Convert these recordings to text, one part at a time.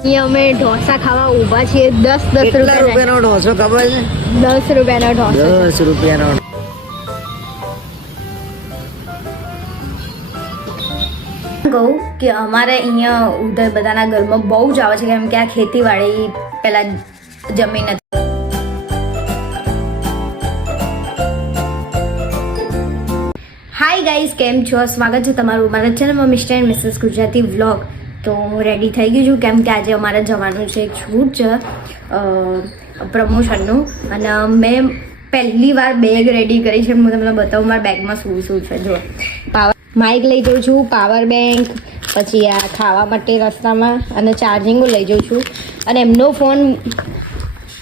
અહીંયા અમે ઢોસા ખાવા ઊભા છીએ. દસ દસ રૂપિયા રૂપિયાનો. ઢોસો ખબર છે? દસ રૂપિયાનો ઢોસો. દસ રૂપિયાનો. કહું કે અમારે અહીંયા ઉધર બધાના ઘરમાં બહુ જ આવે છે કેમ કે આ ખેતીવાડી પેલા જમીન હતી. હાય ગાઈઝ કેમ છો? સ્વાગત છે તમારું મારા ચેનલમાં Mr and Mrs Gujarati vlog તો રેડી થઈ ગઈ છું. કેમ કે આજે અમારે જવાનું છે એક શૂટ છે પ્રમોશનનું અને મેં પહેલી વાર બેગ રેડી કરી છે. હું તમને બતાવું, મારા બેગમાં શું શું છે. જો પાવર માઇક લઈ જઉં છું પાવર બેંક પછી આ ખાવા માટે રસ્તામાં અને ચાર્જિંગ લઈ જાઉં છું. અને એમનો ફોન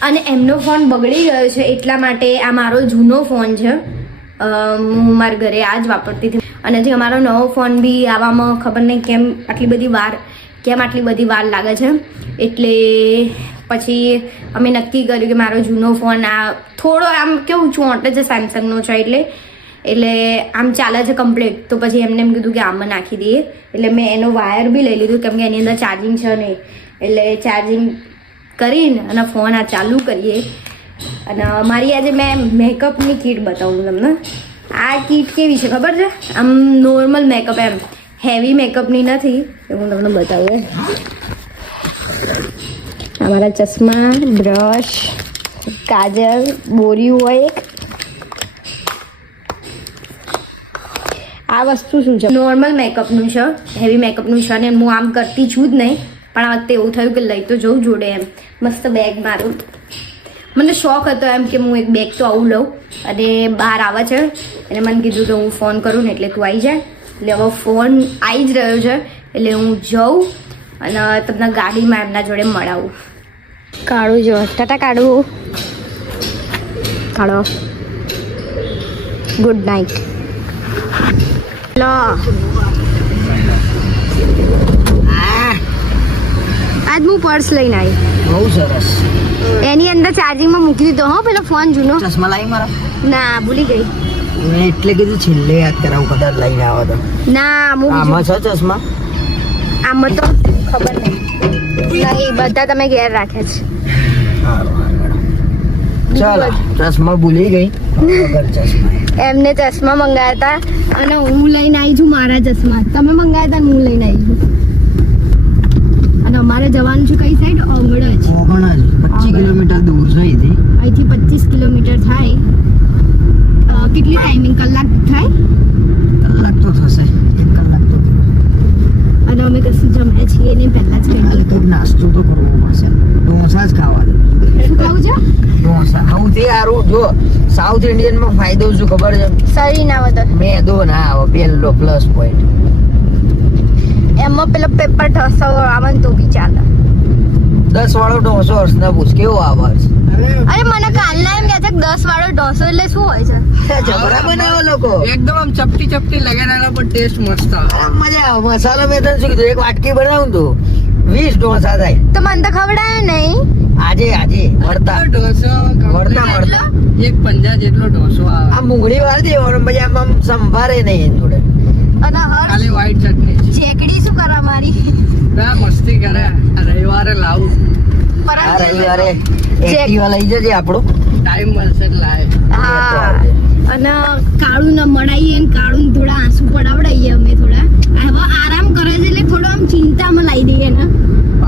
અને એમનો ફોન બગડી ગયો છે એટલા માટે આ મારો જૂનો ફોન છે. હું મારા ઘરે આ જ વાપરતી હતી. અને જે અમારો નવો ફોન બી આવવામાં ખબર નહીં કેમ આટલી બધી વાર કેમ આટલી બધી વાર લાગે છે? એટલે પછી અમે નક્કી કર્યું કે મારો જૂનો ફોન આ થોડો આમ કેવું ચોંટે છે સેમસંગનો છે એટલે. એટલે આમ ચાલે છે કમ્પ્લીટ તો પછી એમને એમ કીધું કે આમાં નાખી દઈએ. એટલે મેં એનો વાયર બી લઈ લીધું, કેમ કે એની અંદર ચાર્જિંગ છે નહીં. એટલે ચાર્જિંગ કરીને અને ફોન આ ચાલુ કરીએ. અને મારી આજે મેં મેકઅપની કીટ બતાવું તમને. આ કીટ કેવી છે ખબર છે? આમ નોર્મલ મેકઅપ એમ. હેવી મેકઅપની નથી. એ હું તમને બતાવું અમારા ચશ્મા બ્રશ કાજલ બોરિયું હોય એક. આ વસ્તુ શું છે? નોર્મલ મેકઅપનું છે હેવી મેકઅપનું છે અને હું આમ કરતી છું જ નહીં. પણ આ વખતે એવું થયું કે લઈ તો જવું જોડે એમ. મસ્ત બેગ મારું. મને શોખ હતો એમ કે હું એક બેગ તો આવું લઉં. અને બહાર આવે છે. એને મને કીધું તો હું ફોન કરું ને એટલે તું આવી જાય એટલે હવે ફોન આવી જ રહ્યો છે. એટલે હું જઉં અને તમને ગાડીમાં એમના જોડે મળાવું. કાઢું જો. ટાટા કાઢું. કાઢો. ગુડ નાઇટ લો. આજ હું પર્સ લઈને આવી. બહુ સરસ. એની અંદર ચાર્જિંગમાં મૂકી દીધો. હો પેલો ફોન જૂનો. ચશ્મા લાવી મારા? ના ભૂલી ગઈ. મેં એટલે કીધું છેલ્લે યાદ કરાવું કદાચ લઈને આવો તો. ના આમાં છે ચશ્મા? આમાં તો ખબર નહીં. નહીં બધા તમે ઘેર રાખ્યા છે. ચાલો ચશ્મા ભૂલી ગઈ. એમને ચશ્મા મંગાવ્યા હતા અને હું લઈને આવી છું મારા ચશ્મા. તમે મંગાવ્યા હતા હું લઈને આવી છું. અને અમારે જવાનું છે કઈ સાઈડ ઓગણજ. ઓગણજ. પચીસ કિલોમીટર દૂર છે અહીંથી. અહીંથી પચીસ કિલોમીટર થાય. કેટલી ટાઈમિંગ કલાક થાય? કલાક તો થશે. એક કલાક તો અને અમે કશું જમ્યા છીએ ને પહેલા જ કહી તો નાસ્તો તો કરવો પડશે. ઢોસા જ ખાવાનું. શું ખાવું છે? ઢોસા. સૌથી સારું જો સાઉથ ઇન્ડિયનમાં ફાયદો શું ખબર છે? શરીર ના વધે. મેદો ના આવે પેલો પ્લસ પોઈન્ટ એમાં પેલો પેપર ઢોસો આવે ને તો બી ચાલે. દસ વાળો ઢોસો હર્ષના પૂછ કેવો આવે? અરે મને કાલના એમ કહે છે દસ વાળો ઢોસો એટલે શું હોય છે? જબરા બનાવો લોકો. એકદમ આમ ચપટી ચપટી લગાડેલા પણ ટેસ્ટ મસ્ત આવે. મજા આવે. મસાલો મેં તને શું કીધું? એક વાટકી બનાવું તું. વીસ ઢોસા થાય. તો મને તો ખવડાય નહીં. આજે આજે. વળતા. ઢોસો વળતા વળતા. એક પંજા જેટલો ઢોસો આવે. આ મુંગળી વાર દેવાનો પછી આમ આમ સંભારે નહીં જોડે. અને હર્ષ ખાલી વ્હાઈટ ચટણી છે. ચેકડી શું કરા મારી? ના મસ્તી કરે. રવિવારે લાવું આ રવિવારે એક્ટિવા લઈ જજે આપણું. ટાઈમ મળશે એટલે હા. અને કાળું ન કાળું થોડા આંસુ પડાવડાઈએ અમે થોડા. હવે આરામ કરે છે એટલે થોડો આમ ચિંતામાં લાવી દઈએ ને.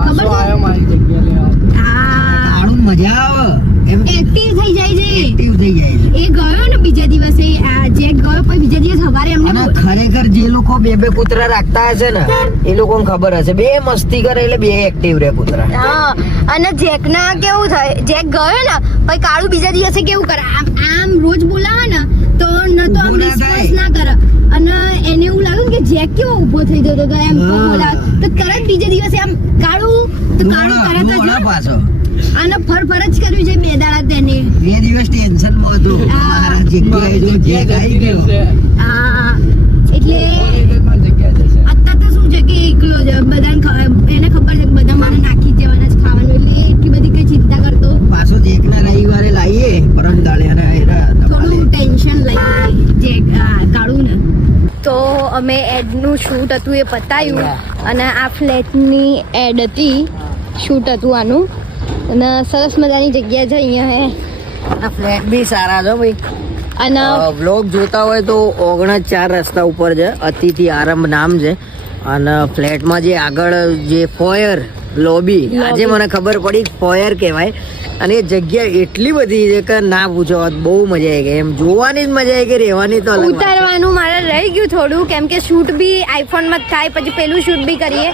ખબર મારી જગ્યા હા. મજા આવે. એમ એક્ટિવ થઈ જાય છે. એક્ટિવ થઈ જાય છે. એ ગયો? બીજા દિવસે આ જે ગયો પછી બીજા દિવસ સવારે અમને ખરેખર જે લોકો બે બે કૂતરા રાખતા હશે ને એ લોકોને ખબર હશે. બે મસ્તી કરે એટલે બે એક્ટિવ રહે કૂતરા હા અને જેક ના કેવું થાય જેક ગયો ને પછી કાળું બીજા દિવસે કેવું કરે? આમ આમ રોજ બોલાવે ને તો ન તો આમ રિસ્પોન્સ ના કરે. અને એને એવું લાગે કે જેક કેવો ઊભો થઈ ગયો હતો એમ તો હા. તો તરત બીજે દિવસે આમ કાળું તો કાળું તરત જ પાછો. આને ફર ફર જ કર્યું છે બે દાડા તેને. બે દિવસ ટેન્શનમાં હતો. મારા જો જે ગાઈ ગયો. હા. એટલે જગ્યા અત્યારે તો શું છે કે એકલો જ બધાને એને ખબર છે કે બધા મને નાખી દેવાના જ ખાવાનું. એટલે એટલી બધી કઈ ચિંતા કરતો. પાછો રવિવારે લાવીએ પરમ દાડે અને એના થોડું ટેન્શન લઈ જે કાઢું કાળું ને. તો અમે એડનું શૂટ હતું એ પતાયું અને આ ફ્લેટની એડ હતી શૂટ હતું આનું અને સરસ મજાની જગ્યા છે અહીંયા હે. ફ્લેટ બી સારા છો ભાઈ. અને વ્લોગ જોતા હોય તો ઓગણજ ચાર રસ્તા ઉપર છે અતિથિ આરંભ નામ છે. અને ફ્લેટમાં જે આગળ જે ફોયર લોબી. આજે મને ખબર પડી ફોયર કહેવાય. અને એ જગ્યા એટલી બધી છે કે ના પૂછો બહુ મજા આવી ગઈ. એમ જોવાની જ મજા આવી ગઈ રહેવાની તો. ઉતારવાનું મારે રહી ગયું થોડું કેમ કે શૂટ બી આઈફોનમાં જ થાય પછી પેલું શૂટ બી કરીએ.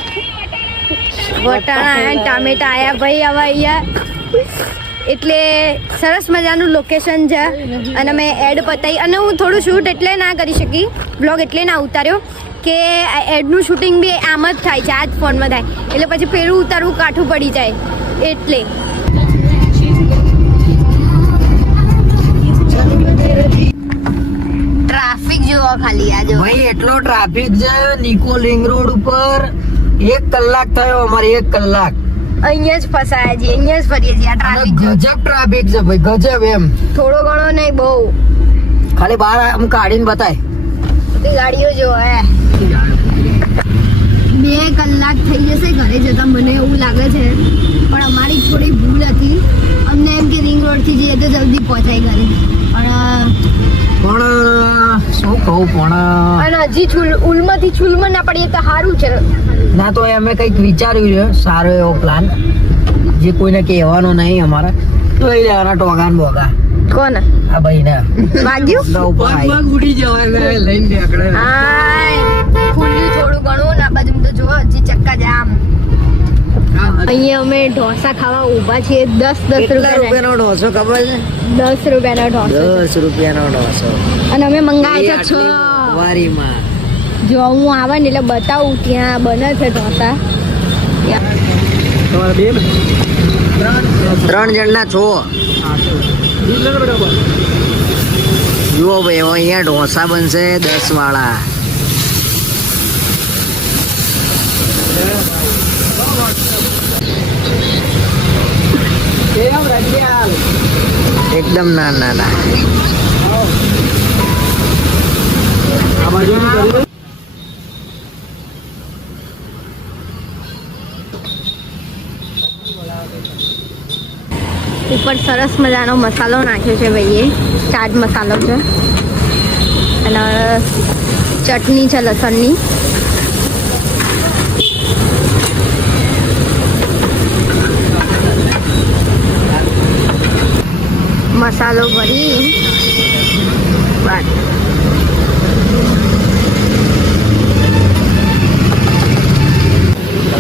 વટાણા આયા ટામેટા આયા ભાઈ હવે અહીંયા એટલે સરસ મજાનું લોકેશન છે. અને મેં એડ પતાવી અને હું થોડું શૂટ એટલે ના કરી શકી. બ્લોગ એટલે ના ઉતાર્યો. કે આ એડનું શૂટિંગ બી આમ જ થાય છે આ જ ફોનમાં થાય. એટલે પછી પેલું ઉતારવું કાઠું પડી જાય. એટલે. ટ્રાફિક જોવો ખાલી આ જો. ભાઈ એટલો ટ્રાફિક છે નિકો લિંગ રોડ ઉપર એક કલાક થયો અમારે એક કલાક. અહીંયા જ ફસાયા છીએ અહીંયા જ ફરીએ છીએ આ ટ્રાફિક ગજબ ટ્રાફિક છે ભાઈ ગજબ એમ. થોડો ઘણો નહીં બહુ. ખાલી બહાર આમ કાઢીને બતાય. બધી ગાડીઓ જો હે બે કલાક થઈ જશે ઘરે જતા મને એવું લાગે છે. પણ અમારી થોડી ભૂલ હતી. અમને એમ કે રિંગ રોડથી જઈએ તો જલ્દી પહોંચાય ઘરે. પણ પણ શું કહું પણ અને હજી છુલ ઉલમાંથી છુલમાં ના પડીએ તો સારું છે. ના તો અમે કંઈક વિચાર્યું છે. સારો એવો પ્લાન જે કોઈને કહેવાનો નહીં અમારે. એ લેવાના ટોગાન બોગા કોને? આ ભાઈ ને વાગ્યું. ઉડી જવાના લઈને નીકળે હાય. ખુલ્લું થોડું ઘણું ના બાજુ તો જો હજી ચક્કા જામ અહીંયા અમે ઢોસા ખાવા ઊભા છીએ દસ દસ રૂપિયા રૂપિયાનો. ઢોસો ખબર છે? દસ રૂપિયાનો ઢોસો દસ રૂપિયાનો ઢોસો. અને અમે મંગાવ્યા છે છ. મોંઘવારીમાં જો હું આવે ને એટલે બતાવું ત્યાં બને છે ઢોસા. ત્રણ જણના છો? જુઓ ભાઈ, હવે અહીંયા ઢોસા બનશે દસ વાળા એકદમ ના ના ના ઉપર સરસ મજાનો મસાલો નાખ્યો છે ભાઈએ. ચાટ મસાલો છે. અને ચટણી છે લસણની. મસાલો ભરી.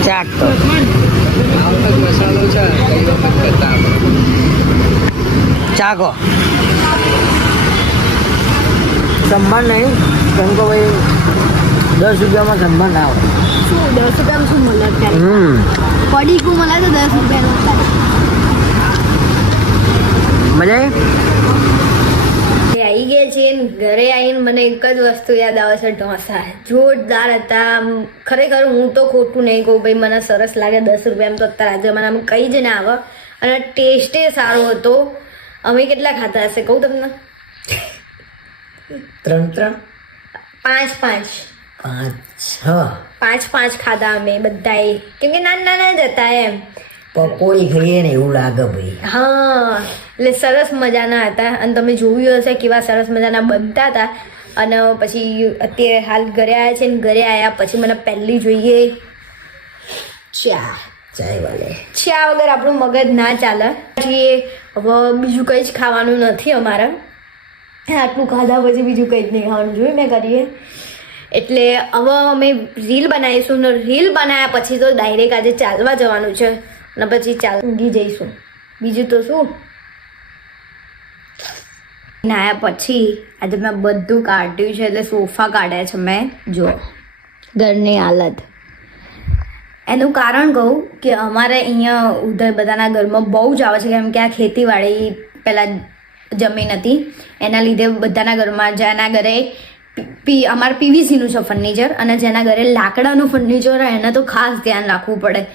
ચાટ. તો મસાલો છે ચાકો સંભાળ નહીં કેમ કે ભાઈ દસ રૂપિયામાં સંભાળ ના આવે શું દસ રૂપિયામાં શું મળે અત્યારે? પડી પડીકું મળે તો દસ રૂપિયાનું મજા આવી? ગયા છીએ ને ઘરે આવીને મને એક જ વસ્તુ યાદ આવે છે ઢોસા. જોરદાર હતા. આમ ખરેખર હું તો ખોટું નહીં કહું ભાઈ મને સરસ લાગે દસ રૂપિયામાં તો અત્યારે આજે મને આમ કઈ જ ના આવે. અને ટેસ્ટે સારો હતો. અમે કેટલા ખાતા હશે? કહું તમને. ત્રણ ત્રણ? પાંચ પાંચ. પાંચ પાંચ પાંચ ખાધા અમે બધાએ. કેમ કે નાના નાના જ હતા એમ. પકોડી ખાઈએ ને એવું લાગે ભાઈ. હા એટલે સરસ મજાના હતા. અને તમે જોયું હશે કેવા સરસ મજાના બનતા હતા. અને પછી અત્યારે હાલ ઘરે આવ્યા છે ને ઘરે આવ્યા પછી મને પહેલી જોઈએ. ચા. ચાય વાલે. ચા વગર આપણું મગજ ના ચાલે. પછી હવે બીજું કંઈ જ ખાવાનું નથી અમારે. આટલું ખાધા પછી બીજું કંઈ જ નહીં ખાવાનું. જોયું મેં કરીએ? એટલે હવે અમે રીલ બનાવીશું ને રીલ બનાવ્યા પછી તો ડાયરેક્ટ આજે ચાલવા જવાનું છે. અને પછી ચાલ ઊંઘી જઈશું. બીજું તો શું? નાયા પછી આજે મેં બધું કાઢ્યું છે, એટલે સોફા કાઢ્યા છે મેં. જો. ઘરની હાલત. એનું કારણ કહું કે અમારે અહીંયા ઉધર બધાના ઘરમાં બહુ જ આવે છે, કેમ કે આ ખેતીવાડી પહેલાં જમીન હતી. એના લીધે બધાના ઘરમાં જેના ઘરે પી- અમારે પીવીસીનું છે ફર્નિચર અને જેના ઘરે લાકડાનું ફર્નિચર હોય, એને તો ખાસ ધ્યાન રાખવું પડે.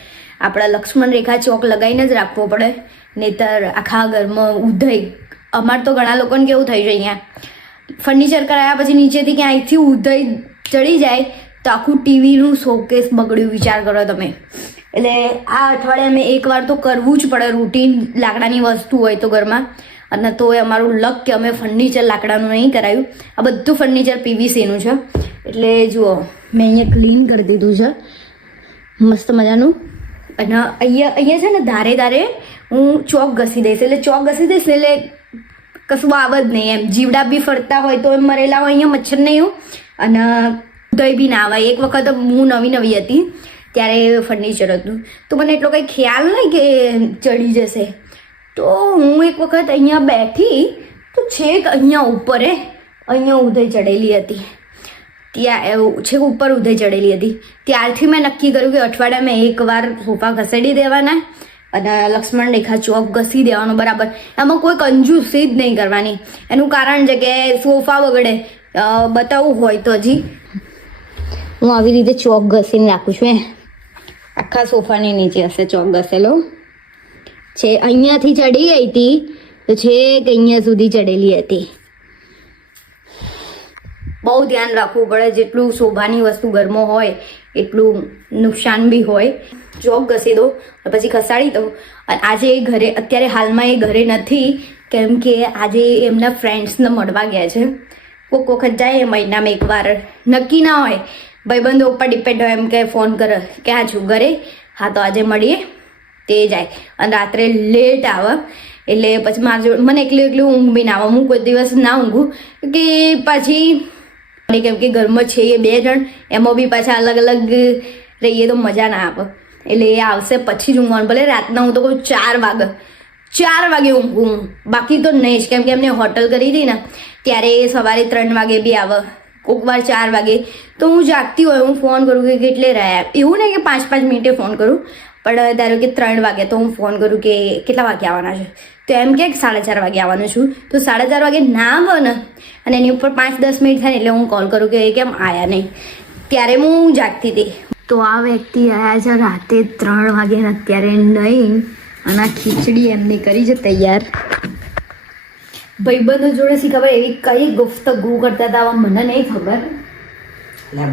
આપણા લક્ષ્મણ રેખા ચોક લગાવીને જ રાખવો પડે. નહીતર આખા ઘરમાં ઉધઈ, અમારે તો ઘણા લોકોને કેવું થઈ જાય અહીંયા. ફર્નિચર કરાયા પછી નીચેથી ક્યાંયથી ઉધઈ ચડી જાય તો આખું ટીવીનું શોકેસ બગડ્યું, વિચાર કરો તમે. એટલે આ અઠવાડિયે અમે એકવાર તો કરવું જ પડે રૂટીન લાકડાની વસ્તુ હોય તો ઘરમાં. અને તો એ અમારું લક કે અમે ફર્નિચર લાકડાનું નહીં કરાયું. આ બધું ફર્નિચર પીવીસીનું છે. એટલે જુઓ, મેં અહીંયા ક્લીન કરી દીધું છે. મસ્ત મજાનું. અને અહીંયા અહીંયા છે ને ધારે ધારે હું ચોક ઘસી દઈશ. એટલે ચોક ઘસી દઈશ ને એટલે કશું આવે જ નહીં એમ. જીવડા બી ફરતા હોય તો એમ મરેલા હોય, અહીંયા મચ્છર નહીં અને દહીં બી ના આવે એક વખત હું નવી નવી હતી, ત્યારે ફર્નિચર હતું. તો મને એટલો કંઈ ખ્યાલ નહીં કે ચડી જશે. તો હું એક વખત અહીંયા બેઠી, તો છેક અહીંયા ઉપર એ અહીંયા ઉદય ચડેલી હતી. ત્યાં છેક ઉપર ઉદય ચડેલી હતી. ત્યારથી મેં નક્કી કર્યું કે અઠવાડિયામાં એકવાર સોફા ઘસેડી દેવાના, અને લક્ષ્મણ રેખા ચોક ઘસી દેવાનો બરાબર. એમાં કોઈ કંજૂસી જ નહીં કરવાની. એનું કારણ છે કે સોફા વગડે બતાવવું હોય તો હજી હું આવી રીતે ચોક ઘસીને રાખું છું એ આખા સોફાની નીચે હશે ચોક ઘસેલો. છે અહીંયાથી ચડી ગઈ હતી તો છેક અહીંયા સુધી ચડેલી હતી. બહુ ધ્યાન રાખવું પડે જેટલું શોભાની વસ્તુ ઘરમાં હોય એટલું નુકસાન બી હોય. ચોક ઘસી દો પછી ખસાડી દો અને આજે એ ઘરે અત્યારે હાલમાં એ ઘરે નથી કેમ કે આજે એમના ફ્રેન્ડ્સને મળવા ગયા છે. કોક વખત જાય મહિનામાં એકવાર. નક્કી ના હોય. ભાઈબંધો ઉપર ડિપેન્ડ હોય એમ કે ફોન કરે. કે હા, છું ઘરે. હા, તો આજે મળીએ. તે જાય. અને રાત્રે લેટ આવે. એટલે પછી મારા જોડે મને એકલું એકલું ઊંઘ બી ના આવે. હું કોઈ દિવસ ના ઊંઘું. કે પછી કેમ કે ઘરમાં છે એ બે જણ. એમાં બી પાછા અલગ અલગ રહીએ તો મજા ના આવે. એટલે એ આવશે પછી જ ઊંઘવાનું. ભલે રાતના હું તો કહું ચાર વાગે. ચાર વાગે ઊંઘું. બાકી તો નહીં જ. કેમ કે એમને હોટલ કરી હતી ને, ત્યારે એ સવારે ત્રણ વાગે બી આવે. કોક વાર ચાર વાગે. તો હું જાગતી હોય, હું ફોન કરું કે કેટલે રહ્યા એવું નહીં કે પાંચ પાંચ મિનિટે ફોન કરું. પણ ધારો કે ત્રણ વાગે તો હું ફોન કરું કે કેટલા વાગે આવવાના છે? તો એમ કે સાડા ચાર વાગે આવવાનું છું. તો સાડા ચાર વાગે ના આવો ને, અને એની ઉપર પાંચ દસ મિનિટ થાય એટલે હું કોલ કરું કે કેમ આવ્યા નહીં. ત્યારે હું જાગતી હતી. તો આ વ્યક્તિ આવ્યા છે રાતે ત્રણ વાગે અત્યારે નહીં અને ખીચડી એમની કરી છે તૈયાર. ભાઈબંધો જોડે શી ખબર એવી કઈ ગુફ્તગુ કરતા હતા આવા મને નહીં ખબર.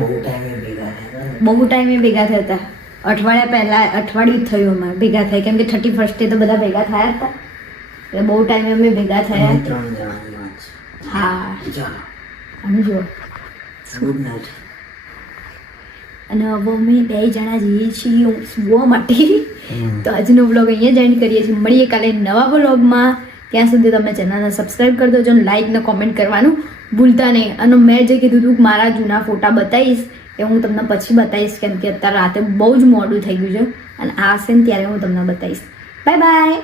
બહુ ટાઈમે ભેગા થયા બહુ ટાઈમે ભેગા થયા હતા. અઠવાડિયા પહેલાં અઠવાડિયું થયું અમારે ભેગા થાય કેમ કે થર્ટી ફર્સ્ટે તો બધા ભેગા થયા હતા. એટલે બહુ ટાઈમે અમે ભેગા થયા. ત્રણ જણાના હા. અને અને હવે અમે બે જણા જઈએ છીએ સુવા માટે. તો આજનો બ્લોગ અહીંયા જ એન્ડ કરીએ છીએ. મળીએ કાલે નવા બ્લોગમાં ત્યાં સુધી તમે ચેનલને સબસ્ક્રાઈબ કરી દેજો લાઈક ને કોમેન્ટ કરવાનું ભૂલતા નહીં. અને મેં જે કીધું હતું કે મારા જૂના ફોટા બતાવીશ એ હું તમને પછી બતાવીશ, કેમ કે અત્યારે રાતે બહુ જ મોડું થઈ ગયું છે. અને આ હશે ને ત્યારે હું તમને બતાવીશ. Bye bye